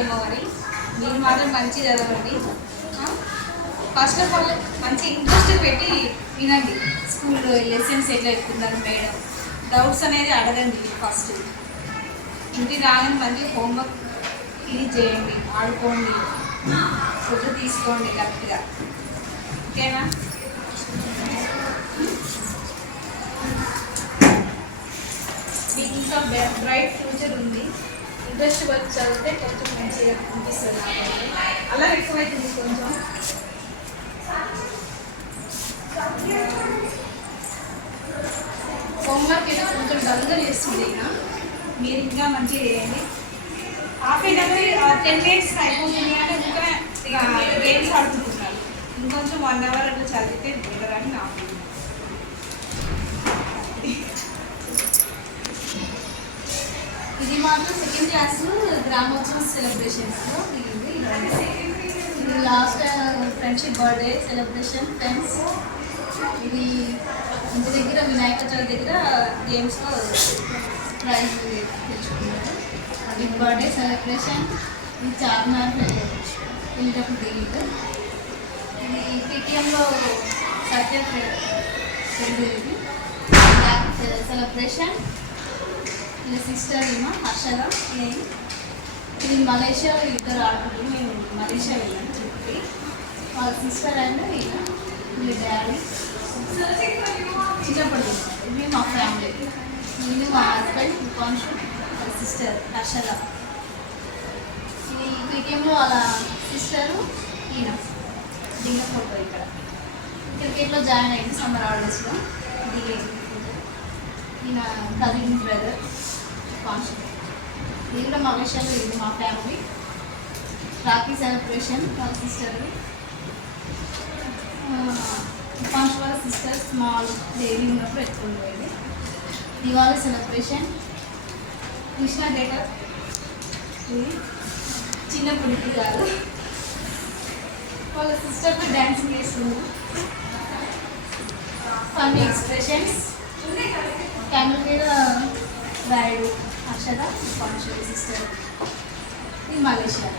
ఏమో అని మీరు మాత్రం మంచి చదవండి. ఫస్ట్ ఆఫ్ ఆల్ మంచి ఇంట్రెస్ట్ పెట్టి వినండి. స్కూల్లో లెసన్స్ ఎట్లా చెప్తున్నారు మేడం, డౌట్స్ అనేది అడగండి. ఫస్ట్ ఇంటికి రాగానే మళ్ళీ హోంవర్క్ ఇది చేయండి, ఆడుకోండి, ఫుడ్ తీసుకోండి కరెక్ట్గా. ఓకేనా? మీకు ఇంకా బ్రైట్ ఫ్యూచర్ ఉంది. ఇంట్రెస్ట్ వర్క్ చదివితే కొంచెం మంచిగా అనిపిస్తుంది. అలా ఎక్కువైతుంది కొంచెం. హోంవర్క్ అయితే కొంచెం డల్గా చేస్తుంది. ఇక మీరు ఇంకా మంచిగా చేయండి. హాఫ్ ఎన్ అవర్ 10 minutes అయిపోతుంది కానీ ఇంకా ఇక గేమ్స్ ఆడుకుంటున్నారు. ఇంకొంచెం 1 hour అట్లా చదివితే బెటర్ అని నా ఫీలింగ్. ఇది మాత్రం సెకండ్ క్లాస్ గ్రామోత్సవం సెలబ్రేషన్స్లో దిగింది. ఇది last friendship birthday celebration friends. ఇది ఇంటి దగ్గర వినాయక చవితి దగ్గర గేమ్స్లో ప్రైజ్ తెచ్చుకున్నారు. Big birthday celebration. ఇది చార్మినార్ వెళ్ళేటప్పుడు దిగింది. ఇది పేటిఎంలో సత్య సెలబ్రేషన్. ఇలా సిస్టర్ ఏమో హర్షద. ఇది మలేషియా ఇద్దరు ఆడుకుంటూ మేము మలేషియా వెళ్ళాము చెప్పి. వాళ్ళ సిస్టర్ అండ్ ఈయన వీళ్ళ డాడీ చిన్నప్పటి ఇవి మా ఫ్యామిలీ. నేను మా హస్బెండ్ ఉపాంశు, వాళ్ళ సిస్టర్ హర్షద. ఇది క్రికెట్లో వాళ్ళ సిస్టరు ఈయన దిగిన ఫోటో. ఇక్కడ క్రికెట్లో జాయిన్ అయింది సమ్మర్ హాలిడేస్లో దిగేది. ఈయన కజిన్ బ్రదర్ ఉపాంశు. ఇది కూడా మా విషయాలు, ఇది మా ఫ్యామిలీ. రాఖీ సెలబ్రేషన్ వాళ్ళ సిస్టర్. ఉపాంశు వాళ్ళ సిస్టర్ స్మాల్ బేబీ ఉన్నప్పుడు ఎత్తుకుని పోయింది. దివాళీ సెలబ్రేషన్. కృష్ణ డేటర్. ఇది చిన్నప్పుడు కాదు, వాళ్ళ సిస్టర్తో డ్యాన్సింగ్ చేస్తుంది. Funny expressions. క్యామెల్ మీద రాయుడు హర్షద ఉపాంశు సిస్టర్. ఇది మలేషియా.